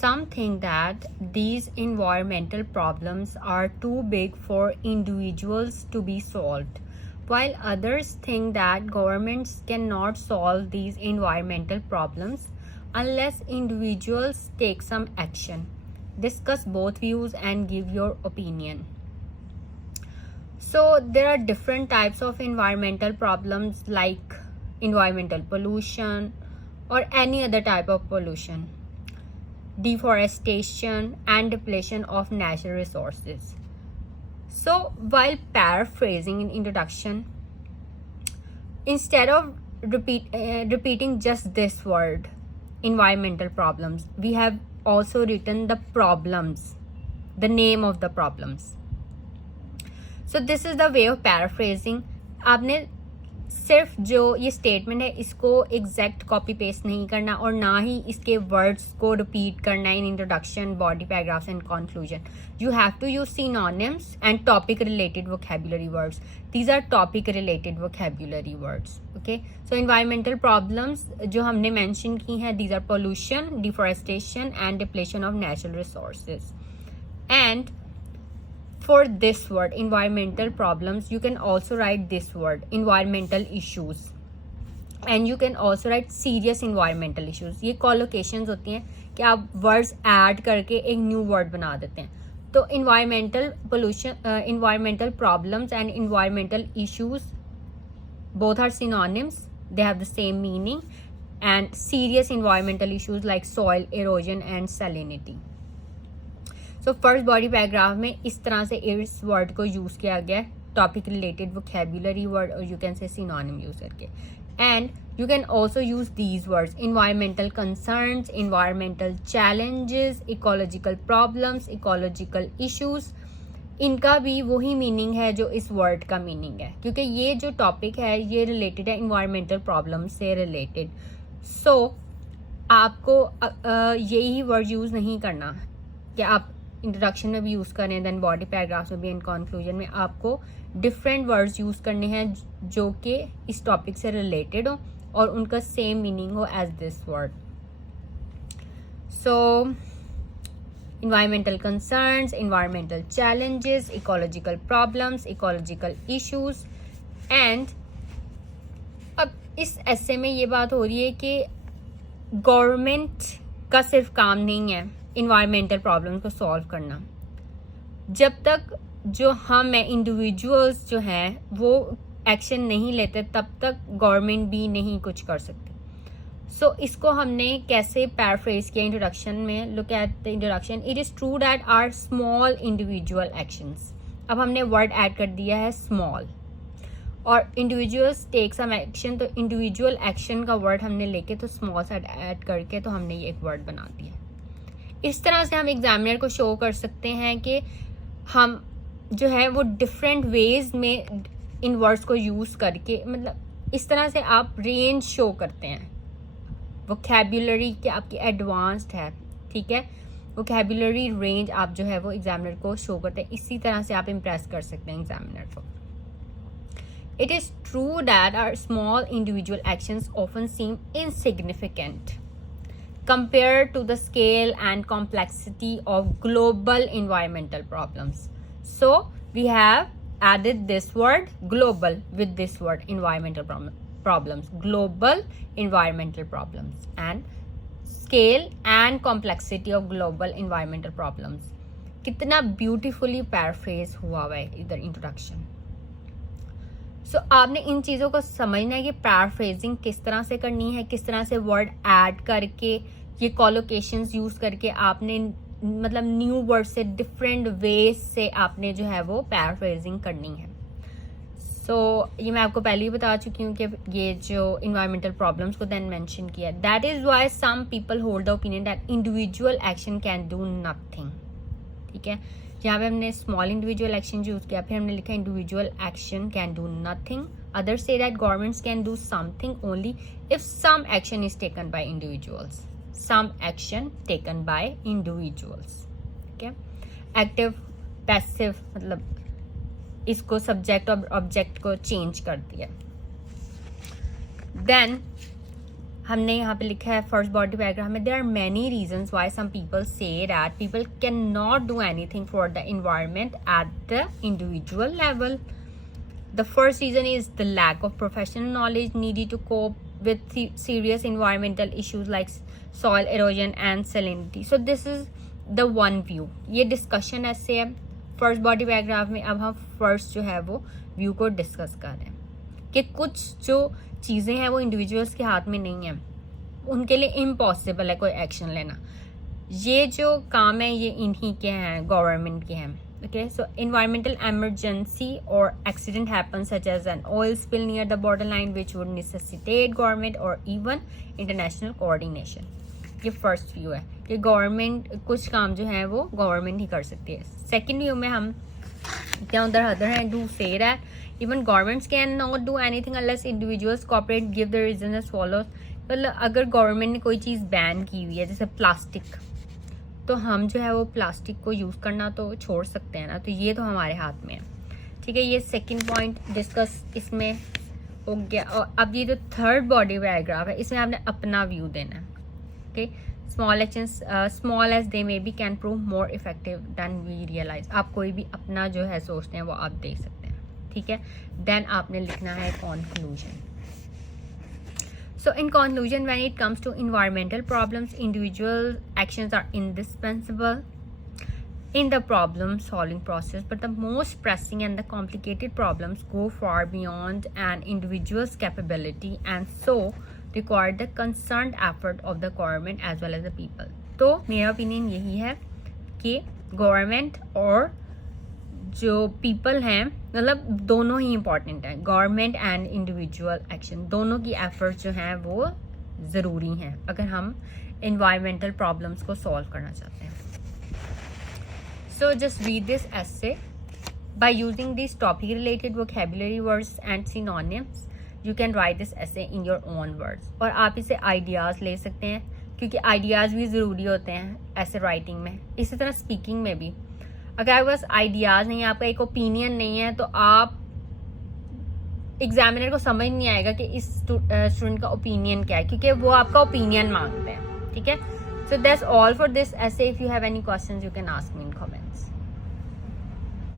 some think that these environmental problems are too big for individuals to be solved, while others think that governments cannot solve these environmental problems unless individuals take some action. Discuss both views and give your opinion. So there are different types of environmental problems like environmental pollution or any other type of pollution, deforestation and depletion of natural resources. So while paraphrasing in introduction, instead of repeating just this word environmental problems, we have also written the problems, the name of the problems. So this is the way of paraphrasing. आपने सिर्फ जो ये statement है इसको exact copy paste नहीं करना और ना ही इसके वर्ड्स को रिपीट करना in introduction, body paragraphs and conclusion. You have to use synonyms and topic related vocabulary words. These are topic related vocabulary words. Okay, so environmental problems जो हमने mention की हैं, these are pollution, deforestation and depletion of natural resources. And for this word environmental problems, you can also write this word environmental issues, and you can also write serious environmental issues. ये collocations होती हैं कि आप words add करके एक new word बना देते हैं. तो environmental pollution, environmental problems and environmental issues both are synonyms, they have the same meaning. And serious environmental issues like soil erosion and salinity. So first body paragraph में इस तरह से इस वर्ड को यूज किया गया, टॉपिक रिलेटेड वोकैबुलरी वर्ड, और you can say synonym use करके. And you can also use these words environmental concerns, environmental challenges, ecological problems, ecological issues. इनका भी वही मीनिंग है जो इस वर्ड का मीनिंग है, क्योंकि ये जो टॉपिक है ये रिलेटेड है इन्वायरमेंटल प्रॉब्लम से रिलेटेड. सो आपको यही वर्ड यूज नहीं करना कि आप इंट्रोडक्शन में भी यूज़ करें, देन बॉडी पैराग्राफ्स में भी, एंड कंक्लूजन में आपको डिफरेंट वर्ड्स यूज़ करने हैं जो कि इस टॉपिक से रिलेटेड हो और उनका सेम मीनिंग हो as this word. So environmental concerns, environmental challenges, ecological problems, ecological issues. And अब इस ऐसे में ये बात हो रही है कि गवर्नमेंट का सिर्फ काम नहीं है इन्वायरमेंटल प्रॉब्लम को सॉल्व करना. जब तक जो हम इंडिविजुअल्स जो हैं वो एक्शन नहीं लेते तब तक गवर्नमेंट भी नहीं कुछ कर सकती. सो इसको हमने कैसे पैराफ्रेज किया इंट्रोडक्शन में. Look at the introduction. It is true that are small individual actions. अब हमने वर्ड ऐड कर दिया है स्मॉल, और इंडिविजुअल्स टेक सम एक्शन, तो इंडिविजुअल एक्शन का वर्ड हमने लेके तो स्मॉल सा ऐड करके तो हमने ये एक वर्ड बना दिया. इस तरह से हम एग्जामिनर को शो कर सकते हैं कि हम जो है वो डिफरेंट वेज में इन वर्ड्स को यूज़ करके, मतलब इस तरह से आप रेंज शो करते हैं. वोकैबुलरी कि आपकी एडवांस्ड है, ठीक है, वोकैबुलरी रेंज आप जो है वो एग्जामिनर को शो करते हैं. इसी तरह से आप इम्प्रेस कर सकते हैं एग्जामिनर को. It is true that our small individual actions often seem insignificant compared to the scale and complexity of global environmental problems. So we have added this word global with this word environmental problems, global environmental problems, and scale and complexity of global environmental problems. कितना beautifully paraphrase हुआ है इधर introduction. सो आपने इन चीज़ों को समझना है कि पैराफ्रेजिंग किस तरह से करनी है, किस तरह से वर्ड ऐड करके, ये कॉलोकेशंस यूज़ करके आपने मतलब न्यू वर्ड से डिफरेंट वेज से आपने जो है वो पैराफ्रेजिंग करनी है. सो ये मैं आपको पहले ही बता चुकी हूँ कि ये जो इन्वायरमेंटल प्रॉब्लम्स को देन मेंशन किया. That is why some people hold the opinion that individual action can do nothing. ठीक है, यहाँ पे हमने स्मॉल इंडिविजुअल एक्शन यूज किया, फिर हमने लिखा individual action can do nothing. Others say that governments can do something only if some action is taken by individuals. Some action taken by individuals. ठीक है, एक्टिव पैसिव मतलब इसको subject और object को चेंज कर दिया. देन हमने यहाँ पे लिखा है फर्स्ट बॉडी पैराग्राफ में, there are many reasons why some people say that people can not do anything for the environment at the individual level. The first reason is the lack of professional knowledge needed to cope with serious environmental issues like soil erosion and salinity. So this is the one view. ये discussion ऐसे है first body paragraph में. अब हम first जो है वो view को डिस्कस कर रहे हैं कि कुछ जो चीज़ें हैं वो इंडिविजुअल्स के हाथ में नहीं है, उनके लिए इम्पॉसिबल है कोई एक्शन लेना. ये जो काम है ये इन्हीं के हैं, गवर्नमेंट के हैं. Okay, so environmental emergency or accident happens such as an oil spill near the borderline which would necessitate government or even international coordination. ये फर्स्ट व्यू है कि गवर्नमेंट कुछ काम जो है वो गवर्नमेंट ही कर सकती है. सेकेंड व्यू में हम क्या अदर हैं do say that even governments can not do anything unless individuals cooperate give the reason as follows. मतलब अगर गवर्नमेंट ने कोई चीज़ बैन की हुई है जैसे प्लास्टिक, तो हम जो है वो प्लास्टिक को यूज़ करना तो छोड़ सकते हैं ना, तो ये तो हमारे हाथ में है. ठीक है, ये सेकंड पॉइंट डिस्कस इसमें हो गया. और अब ये जो थर्ड बॉडी पैराग्राफ है इसमें आपने अपना व्यू देना है. Okay, small actions small as they may be can prove more effective than we realize. आप कोई भी अपना जो है सोचते हैं वो आप देख सकते हैं. ठीक है, देन आपने लिखना है conclusion. So in conclusion, when it comes to environmental problems, individual actions are indispensable in the problem solving process, but the most pressing and the complicated problems go far beyond an individual's capability and so require the concerned effort of the government as well as the people. तो मेरा opinion यही है कि government और जो people हैं मतलब दोनों ही इम्पॉर्टेंट है. गवर्नमेंट एंड इंडिविजुअल एक्शन दोनों की एफर्ट्स जो हैं वो ज़रूरी हैं अगर हम इन्वायरमेंटल प्रॉब्लम्स को सॉल्व करना चाहते हैं. So just read this essay. By using this topic related vocabulary words and synonyms you can write this essay in your own words. और आप इसे आइडियाज़ ले सकते हैं क्योंकि आइडियाज़ भी ज़रूरी होते हैं ऐसे राइटिंग में. इसी तरह स्पीकिंग में भी अगर आपके पास आइडियाज़ नहीं है, आपका एक ओपिनियन नहीं है, तो आप एग्जामिनर को समझ नहीं आएगा कि इस स्टूडेंट का ओपिनियन क्या है क्योंकि वो आपका ओपिनियन मांगते हैं. ठीक है, so that's all for this essay. If you have any questions you can ask me in comments.